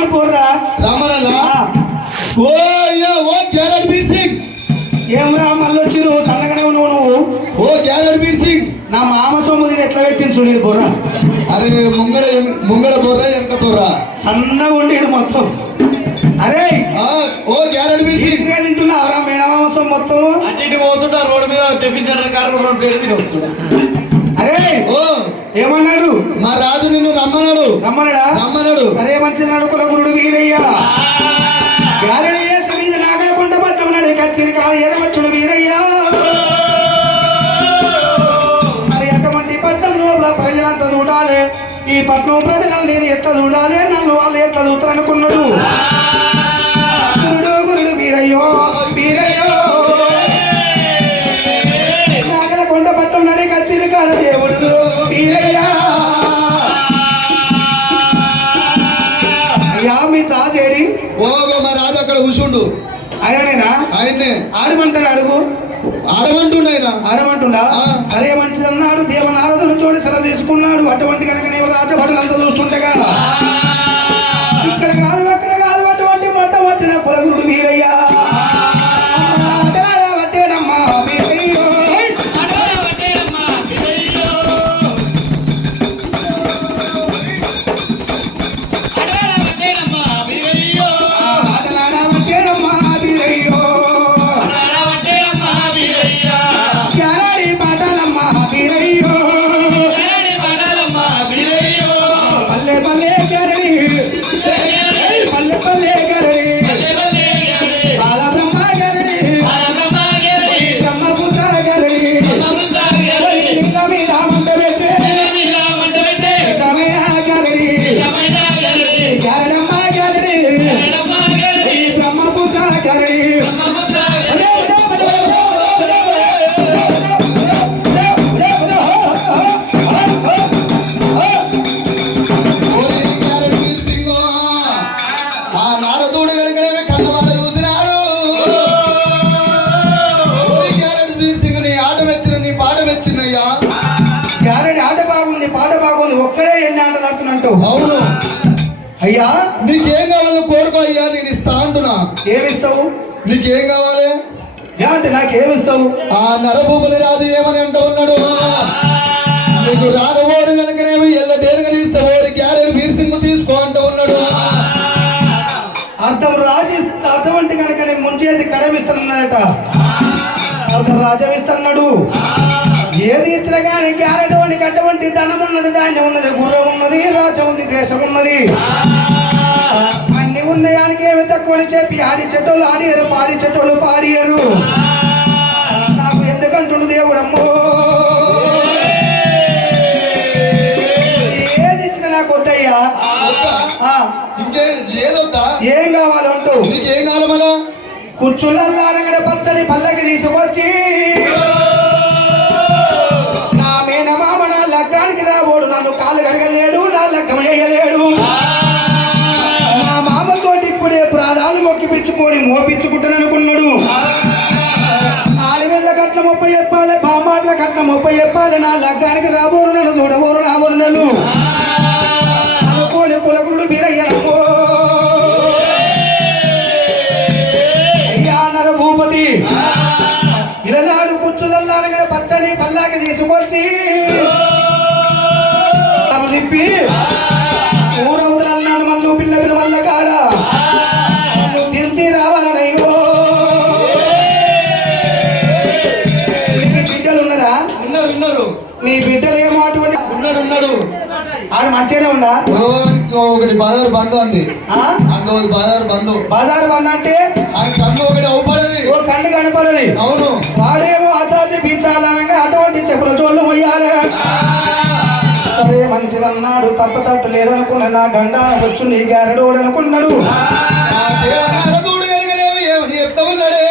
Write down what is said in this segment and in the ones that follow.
రమ్మని పోర్రా. రమ్మనల్లా ఓ అయ్యా ఓ geared beer Singh. ఏమరా మళ్ళీ వచ్చి నువ్వు సన్నగానే ఉన్నావు నువ్వు. ఓ గ్యారెడ్ బీర్ సింగ్. నా మామ సొమ్ము నేను ఎట్లా పెట్టింది చూడు బొర్రా. అరే ముంగడ బొర్రా వెనక తోర్రా సన్నగా ఉండేడు మొత్తం. అరే ఓ గ్యారెడ్ బీర్ సింగ్ తింటున్నావురా మేనమామ సొమ్ము మొత్తం. అటు పోతుంటా రోడ్డు మీద టిఫిన్ సెంటర్ కారు పేరు తిని వస్తున్నా. అరే ఓ ఏమన్నాడు మా రాజు నిన్ను రమ్మన్నాడు. రమ్మన్నాడు సరే మంచినాడు కులగురుడు వీరయ్య గారడయ్యేసి మీద నాగలకొండ పట్టమన్నాడు కచ్చిరి కాదు ఎరవచ్చుడు వీరయ్య. మరి అటువంటి పట్టణం లోపల ప్రజలంతా చూడాలి. ఈ పట్టణం ప్రజలను నేను ఎట్లా చూడాలి నన్ను వాళ్ళు ఎట్లా చూస్తారనుకున్నాడు. గురుడు వీరయ్యో వీరయ్యో నాగలకొండ పట్టం నడి కచ్చిరి కాడ దేవుడు వీరయ్య. అయ్యా మీ తాజేడి ఓగో మా రాజు అక్కడ కూర్చుండు. ఆయననేనా ఆయన్నే ఆడమంటాడు. అడుగు ఆడమంటుండయినా ఆడమంటుండా. సరే మంచిదన్నాడు. దేవనారదుడు తోడి సెలవు తీసుకున్నాడు. అటువంటి కనుక నీవు రాజభటులంతా చూస్తుండగా ఇక్కడ కాదు అక్కడ కాదు అటువంటి మట్ట వచ్చిన కులగురుడు వీరయ్య. పాట బాగుంది. ఒక్కడే ఎన్ని ఆటలు ఆడుతున్నట్టు. అవును అయ్యా నీకేం కావాలో కోరుకో అయ్యా నేను ఇస్తా అంటున్నా. ఏమిస్తావు? నీకేం కావాలి అంటే నాకేమిస్తావు? ఆ నరభూపతి రాజు ఏమని అంటూ ఉన్నాడు. నీకు రానబోడు కనుకనేమి ఎల్లడేరుగా ఇస్తావు గ్యారెడ్ బీర్ సింగ్ తీసుకో అంటూ ఉన్నాడు. అర్థం రాజు అటువంటి కనుక నేను ముంచేది కడమిస్తానన్నాడట. అర్థం రాజమిస్తున్నాడు. ఏది ఇచ్చినా కానీ గ్యారెటోనికి అటువంటి ధనం ఉన్నది, ధాన్యం ఉన్నది, గుర్రం ఉన్నది, రాజ్యం ఉంది, దేశం ఉన్నది. అన్ని ఉన్నాయానికి ఏమి తక్కువని చెప్పి ఆడి చెట్టోళ్ళు ఆడియరు, పాడి చెట్టోళ్ళు పాడియరు. నాకు ఎందుకంటుండు దేవుడమ్మో. ఏది ఇచ్చినా నాకు వద్దయ్యా. ఏం కావాలంటూ నీకేం కావాలి మళ్ళా? కుర్చులల్లారంగడ పచ్చని పల్లకి తీసుకొచ్చి నా మేనమామ నా లగ్గానికి రాబోడు. నన్ను కాళ్ళు కడగలేడు, నా లగ్గం వేయలేడు. నా మామతోటి ఇప్పుడే ప్రాణాలు మొక్కిపించుకొని మోపించుకుంటాననుకున్నాడు. ఆడవేళ్ళ కట్నం 30 చెప్పాలి, బామాట్ల కట్నం 30 చెప్పాలి. నా లగ్గానికి రాబోడు, నన్ను చూడబోరు నా వదనలు అనుకోని కులగురుడు వీరయ్యనమ్మో. భూపతి ఇలనాడు కుచ్చులల్లారగడ పచ్చని పల్లాకి తీసుకొచ్చి తిప్పి ఊరవుతులన్నాడు. మళ్ళీ పిల్ల పిల్ల వల్ల కాడ నువ్వు దించి రావాలనయ్యో. నీ బిడ్డలు ఉన్నారా? ఉన్నారు. నీ బిడ్డలు ఏమో అటువంటి ఉన్నాడు. ఆడు మంచిగానే ఉందా? ఒకటి బజారు బంధు అంది. అందు బజారు బంధు. బజారు బంధు అంటే కన్ను ఒకటి అవుపడది, ఓ కన్ను కనపడది. అవును. వాడేమో ఆచాచి బీచాలనగా అటువంటి చెప్పుల చోళ్ళు మొయ్యాలి. సరే మంచిదన్నాడు. తప్ప లేదనుకున్నా. నా గండాన వచ్చు నీ గారెడోడు అనుకున్నాడు. చెప్తా ఉన్నాడే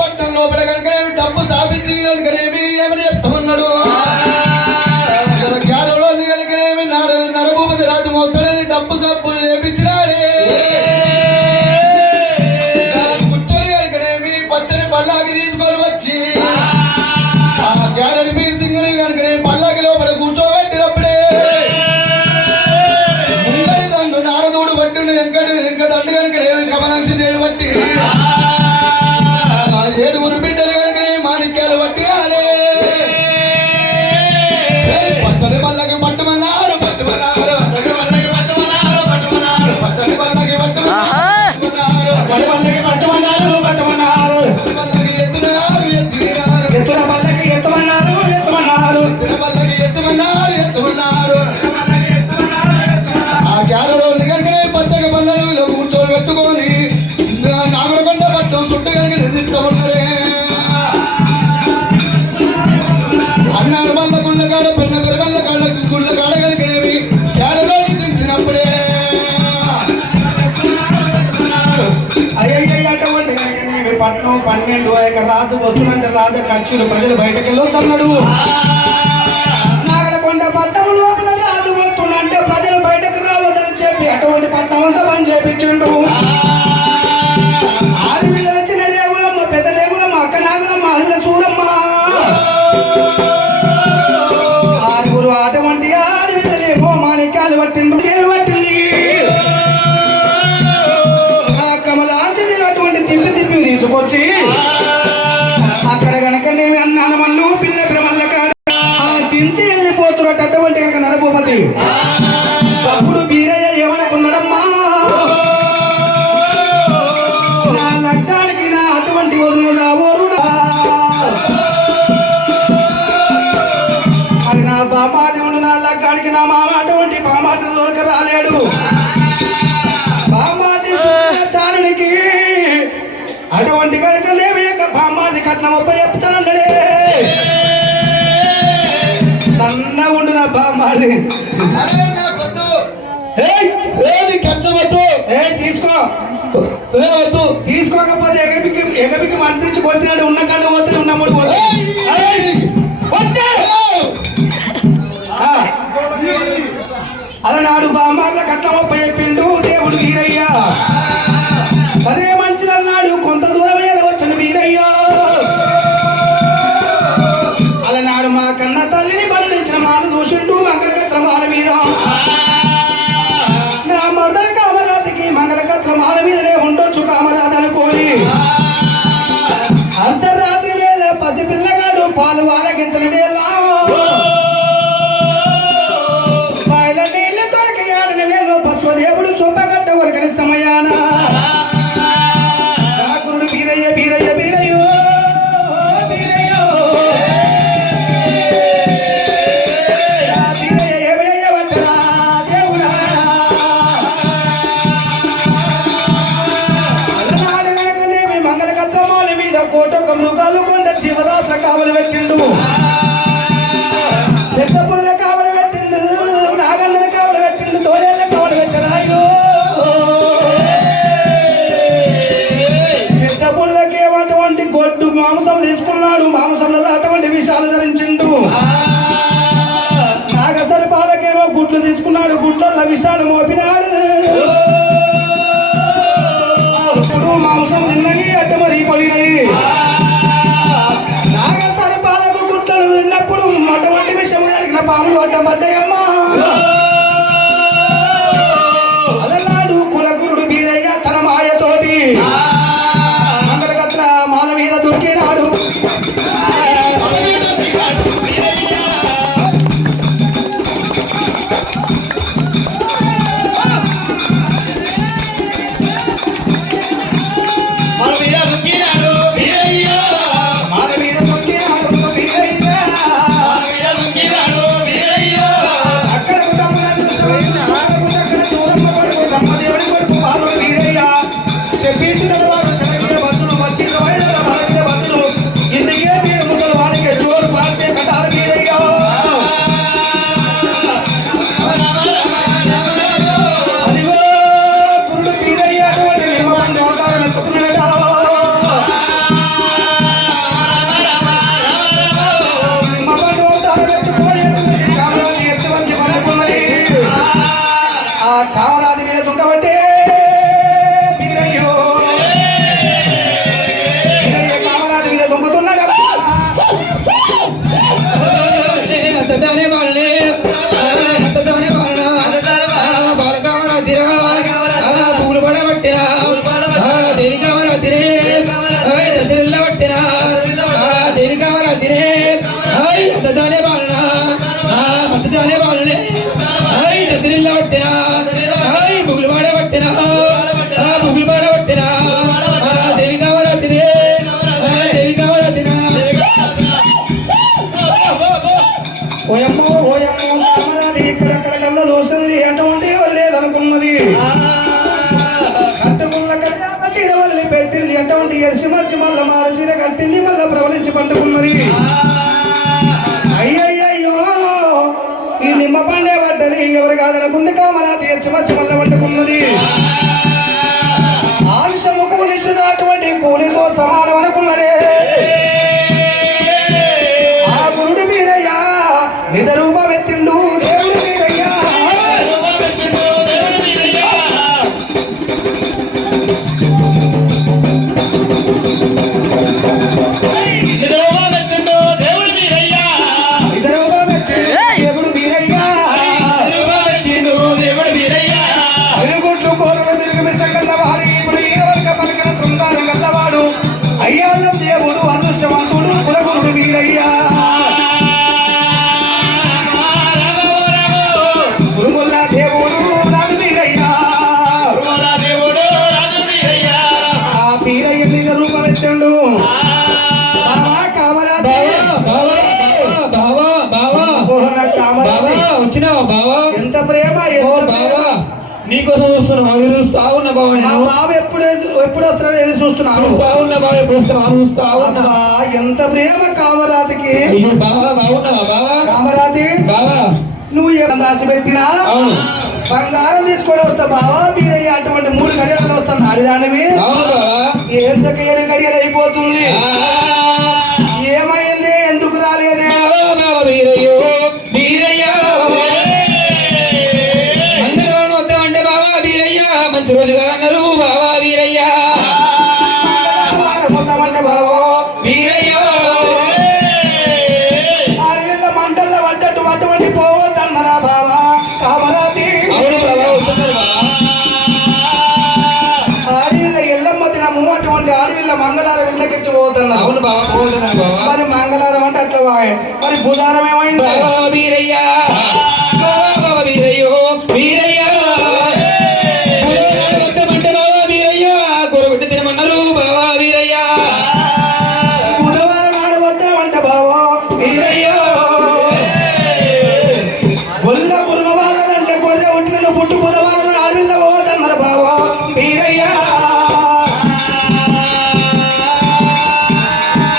పట్టణం లోపల కనుక డబ్బు సాపించి కనుకనేమి ఏమని చెప్తా ఉన్నాడు. నరభూపతి రాజు మోస్తాడని డబ్బు సబ్బు చేపించినాడే. కూర్చొని కనుకనేమి పచ్చని పల్లాకి తీసుకొని వచ్చి ఆ గ్యారెడ్ బీర్ సింగ్ కనుకనేమి పల్లాకి లోపల కూర్చోబెట్టినప్పుడే 12 రాజు వస్తున్నంటే రాజు ఖర్చులు ప్రజలు బయటకు వెళ్ళొద్దన్నాడు. నాగలకొండ పట్టణం లోపల రాజు వస్తున్నంటే ప్రజలు బయటకు రావద్దని చెప్పి అటువంటి పట్టణం అంతా పని చేపించిండు. ఆడపిల్లల చిన్న దేవులమ్మ, పెద్ద దేవులమ్మ, అక్క నాగులమ్మ, అల్ల సూరమ్మ, ఆరుగురు అటువంటి ఆడపిల్లలేమో మాణిక్యాలు పట్టింది, ఏమి పట్టింది కమలాంచటువంటి తిప్పి తిప్పి తీసుకొచ్చి అక్కడ గనక నేను అన్నాను మళ్ళు పిల్ల పిల్లల కాడ దించి వెళ్ళిపోతున్నట్టు అటువంటి కనుక నరభూపతి. అప్పుడు వీరయ్య ఏమనుకున్నాడమ్మా, నా లగ్గానికి నా అటువంటి వదులు రావోరుడా అని నా బామాదేవుడు, నా లగ్గానికి నా మామ అటువంటి బామాటలోకి రాలేడు. చారునికి అటువంటి కనుక లేవి బామ్మాది కట్నం ఒప్ప చెప్తానన్నాడే. సన్న ఉండు నా బామ్మాది, తీసుకో తీసుకోకపోతే ఎగబికి మంత్రించి కొట్టినాడు. ఉన్న కళ్ళు పోతే ఉన్నప్పుడు పోతే అలనాడు బామ్మార్ల కట్నం ఒప్ప చెప్పిండు దేవుడు వీరయ్య. అదే మంచిదన్నాడు, కొంత దూరం వచ్చాను వీరయ్య. అలనాడు మా కన్న తల్లిని బంధించిన మాట దూషుంటూ మంగళగత్ర మాల మీద, నా మర్దల కామరాతికి మంగళగత్ర మాల మీదనే ఉండొచ్చు కామరాజు అనుకోని అర్ధరాత్రి వేళ పసిపిల్లగాడు పాలు వాడగింతన వేళ బాయిల నీళ్లు తొలకి ఆడిన వేళ పశుదేవుడు సొంపగట్ట వరకని సమయాన వీరయ్య వీరయ్య వీరయ్యో వీరయ్యో వీరయ్య ఏమయ్య వంటరా దేవుడా. అలనాడు వెనకనేమి మంగళగత్రమాల మీద కోటొక్క మృగాలు కొండ జీవరాత్ర కావలు పెట్టిండు, పెద్ద పుల్ల కావలు పెట్టిండు, నాగన్నల కావలు పెట్టిండు, తోడేళ్ళ కావలు పెట్టరాయో. అటువంటి గొడ్డు మాంసం తీసుకున్నాడు, మాంసంలో అటువంటి విషాలు ధరించిండు. నాగసరి పాలకేమో గుడ్లు తీసుకున్నాడు, గుడ్లలో విషాలు మోపినాడు. మాంసం తిన్నవి అట్ట మరి పోయినాయి. నాగసరి పాలకు గుడ్లను విన్నప్పుడు అటువంటి విషయం జరిగిన పాములు అడ్డపడ్డాయమ్మా. అలనాడు కులగురుడు బీరయ్య తన మాయతోటి మాల మీద దొరికినాడు. అక్కడకు తమ్ముడు చూరమ్మ కొడుకు బ్రహ్మదేవుడి కొడుకు బాలుడు వీరయ్య చెప్పేసి వారు సెలవుల భక్తులు వచ్చి భక్తులు ఇందుకే మీరు ముగ్గురు వాడికి జోరు పాల్చే కటారు వీరయ్య. అదిగో కురుడు వీరయ్య అటువంటి నిమ్మబండి అవతారం ఎత్తుకున్నాడా. నిమ్మబండి అవతారం ఎత్తుకొని కామరాజు ఎత్తి వచ్చి పండుకున్నది. ఆ కామరాజు మీద దుఃఖపట్టే ఇక్కడ కళ్ళ దోషంది అటువంటి లేదనుకున్నది. కట్టుకున్న కళ్యాణ చీర వదిలి పెట్టింది అటువంటి ఎరిసి మర్చి మళ్ళా మార చీర కట్టింది, మళ్ళా ప్రవలించి పండుకున్నది. అయ్యయ్యో ఈ నిమ్మ పండే పడ్డది ఎవరు కాదనుకుంది, కామరాతి ఎరిసి మర్చి మళ్ళా పండుకున్నది. ఆయుషముకు నిషిద అటువంటి కూలితో సమానం అనుకున్నాడే ఆ గురుడు వీరయ్యా నిజ రూపం ఎత్తిండు దేవుడు వీరయ్యా నిజ రూపం ఎత్తిండు దేవుడు వీరయ్యా వెలుగుట్లు కోరలు మెరుగు మిసంగల్లవాడు ఇప్పుడు ఈరవల్క పలికిన తృంగాల గల్లవాడు అయ్యాళ్ళం దేవుడు అదృష్టవంతుడు కులగురుడు వీరయ్యా గురుముల్ల దేవుడు రాజు వీరయ్యా ఆ వీరయ్య నిజ రూపం ఎత్తండు కామరాజు వచ్చినావా బావా ఎంత ప్రేమ ఎంత ప్రేమ నీకోసం చూస్తున్నా చూస్తా ఉన్నా బావ మా బాబు ఎప్పుడు వస్తున్నాడో ఎదురు చూస్తున్నాను చూస్తా ఉన్నా బావ ఎప్పుడు వస్తాను చూస్తా ఉన్నా అబ్బా, ఎంత ప్రేమ కామరాతికి బావా బాగున్నావా బావా కామరాతి బావా నువ్వు ఏం దాసి పెట్టినా అవును బంగారం తీసుకొని వస్తా బావా మీరయ్య అటువంటి 3 గడియలు వస్తాను ఆడిదానివి అవును బావా ఏం చక్క 7 గడియలు అయిపోతుంది ఏమైంది ఎందుకు రాలేదే బావా బావా వీరయ్యో వీరయ్యో మందిరం వద్దామంటే బావా వీరయ్య మంచి రోజుగా అన్నారు బావా వీరయ్య మొత్తమంటే బావో వీరయ్యో ఆడవిల్ల మంటల్లో పడ్డట్టు అటువంటి పోవద్దన్నరా బావా కామరాతి అవును బావా వస్తున్నారు బావా ఆడవిల్ల ఎల్లమ్మ దినము అటువంటి ఆడవిల్ల మంగళవారం ఇంట్లోకి పోతున్నారు అవును బావా పోతున్నారు బావా మరి మంగళవారం అంటే అట్లా వాయే మరి బుధవారం ఏమైంది బావా వీరయ్య బావా వీరయ్యో వీరయ్య వద్దామంటే బావా వీరయ్య కూరబెట్టి తినమన్నారు బావా వీరయ్య బుధవారం నాడు వద్దామంటే బావో వీరయ్యో ఒళ్ళ గురువారంటే గొర్రె ఉట్టిన పుట్టు బుధవారం నాడు ఆడవిల్ల పోవద్దన్నారు బావో వీరయ్య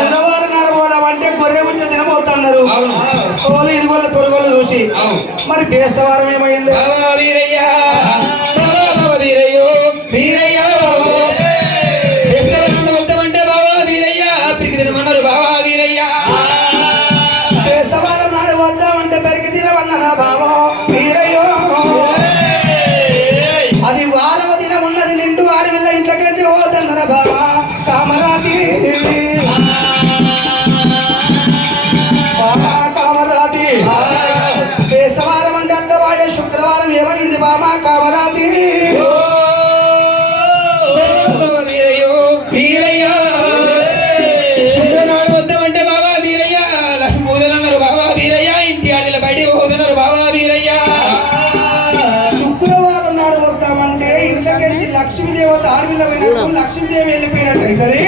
బుధవారం నాడు పోదామంటే గొర్రె ఉట్టిన తినబోతున్నారు అవును తోలు ఇదిగోళ్ళ తొరగోళ్ళు చూసి అవును మరి బేస్తవారం ఏమైంది బావా వీరయ్య బావా వీరయ్యో వీరయ్య వద్దామంటే బావా వీరయ్య పిరికి తినమన్నారు బావా వీరయ్య బేస్తవారం నాడు వద్దామంటే పెరిగి తినవన్నరా బావో వీరయ్యో అది వారవ దినం ఉన్నది నిండు ఆడవిల్ల ఇంట్లోకి పోతన్నరా బావా కామరాతి బావా కామరాతి బేస్తవారం అంటే అర్థవాయ శుక్రవారం ఏమైంది బామా కామరాతి బావా వీరయ్యో వీరయ్య శుక్రనాడు వద్దామంటే బావా వీరయ్య లక్ష్మీ పూజలు అన్నారు బావా వీరయ్య ఇంటి ఆడల బయటికి పోతున్నారు బావా వీరయ్య శుక్రవారం నాడు వద్దామంటే ఇంట్లోకి లక్ష్మీదేవత ఆడవిల్ల పోయినప్పుడు లక్ష్మీదేవి వెళ్ళిపోయినట్టు అవుతుంది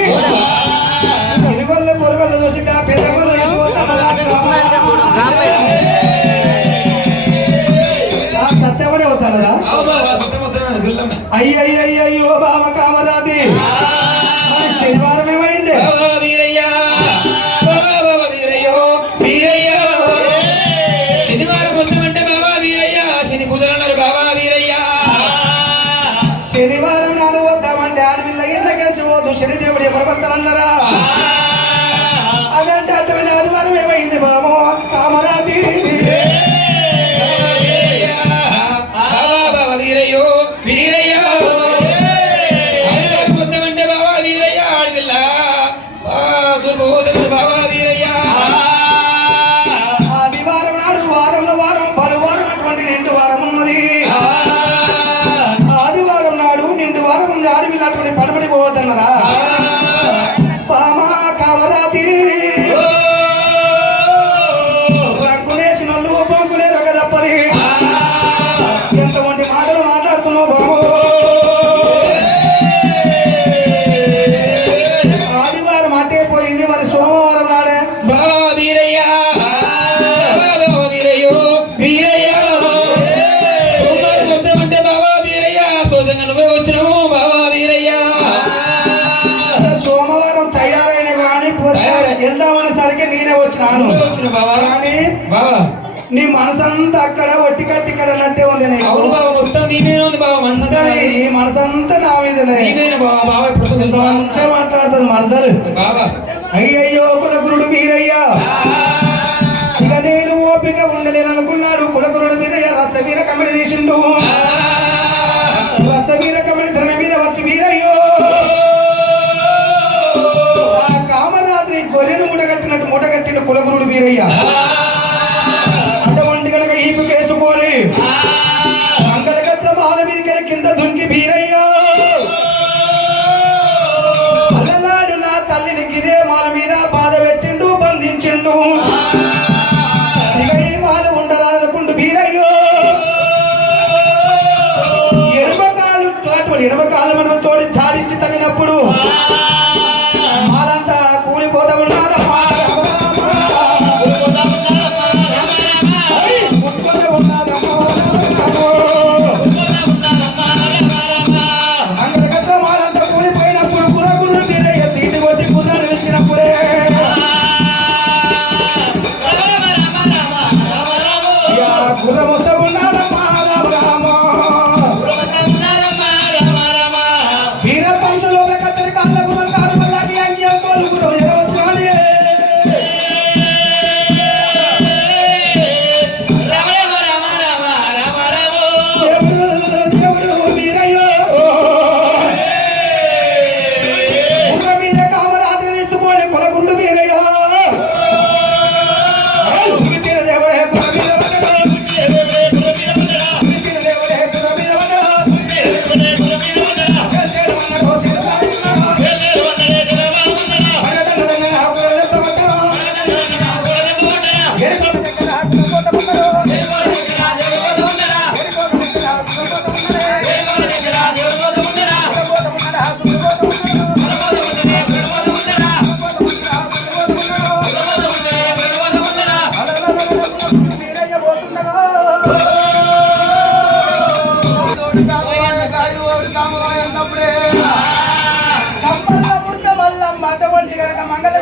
ఇరుగొల్ల పొరగొల్ల చూసి పెద్దగొల్ల చూసి సత్యమనే వస్తాడదా అయ్యో బామ కామరాది మరి శనివారం ఏమైంది బావా వీరయ్య బావా వీరయ్యో వీరయ్య శనివారం వద్దామంటే బావా వీరయ్య శని పూజలు అన్నారు బావా వీరయ్య శనివారం నాడు వద్దామంటే ఆడవిల్ల ఇంట్లోకి పోదు శనిదేవుడు ఎవడబడతారన్నారా అదంటే అర్థమైన ఆదివారం ఏమైంది బామో కామరాది బావా వీరయ్యో వీరయ్య ఆదివారం వద్దామంటే బావా వీరయ్య ఆడవిల్ల బావా వీరయ్య ఆదివారం నాడు వారంలో వారం పలువారం అటువంటి నిండు వారం ఉన్నది ఆదివారం నాడు నిండు వారం ఉంది ఆడవిల్ల అటువంటి పడమడి పోవద్దన్నారా బామా కామరాతి రంకులేసిన వాళ్ళు పంకులేరు ఒక తప్పది ఎంతమంది మాటలు మాట్లాడుతున్నావు బాబు ఆదివారం అట్టే పోయింది మరి సోమవారం నాడే బావా వీరయ్య బావా వీరయ్యో వీరయ్య సోమవారం వద్దామంటే బావా వీరయ్య సోదంగా నువ్వే వచ్చినావు బావా వీరయ్య సోమవారం తయారైన కానీ తయారై. వెళ్దామనే సరికి నేనే వచ్చినాను నువ్వే వచ్చిన బావా కానీ బావా నీ మనసంతా అక్కడ ఒట్టి కట్టి ఇక్కడ నట్టే ఉంది నీకు. అవును బావ మొత్తం నీనే ఉంది బావ మనసు కానీ నీ మనసంతా నా మీదనే. నీనే బావ బావ ఇప్పుడు మంచిగా మాట్లాడుతుంది మరదలు. బావ అయ్యయ్యో కులగురుడు వీరయ్యా, ఇక నేను ఓపిక ఉండలేను అనుకున్నాడు. కులగురుడు వీరయ్య రచ్చవీర కమిడి తీసిండు. రచ్చవీర కమిడి ధరణ మీద వచ్చి వీరయ్యో ఆ కామరాత్రి గొర్రెను మూటగట్టినట్టు మూటగట్టిన కులగురుడు వీరయ్య అటువంటి కనుక ఈపు కేసుకోని మంగళగత్ర మాల మీదకి కింద దుంకి వీరయ్యో అల్లనాడు నా తల్లిని గిదే మాల మీద బాధ పెట్టిండు, బంధించిండు. ఇక ఈ మాల ఉండరానుకుంటూ వీరయ్యో ఎడమకాలు మనం తోడి చాడించి తగినప్పుడు మాలంతా కూలిపోతా ఉన్నాదమ్మా. అంగలగత్త మాలంతా కూలిపోయినప్పుడు గుర్రగుర్రు వీరయ్య సీటు కొట్టి గుర్రాలు వచ్చినప్పుడే గుర్రం వస్తూ ఉన్నాదమ్మా. వీర పంచులో కత్తరి కళ్ళ గుర్రం కారు మళ్ళీ అంగ్యం తోలు గుర్రం ఎరవచ్చునాడు. దేవుడు వీరయ్యో గుర్రం మీద కామరాత్రి తెచ్చుకోని కులగుండు వీరయ్యో దేవుడే గుర్ర మీద అటువంటి కనుక మంగళ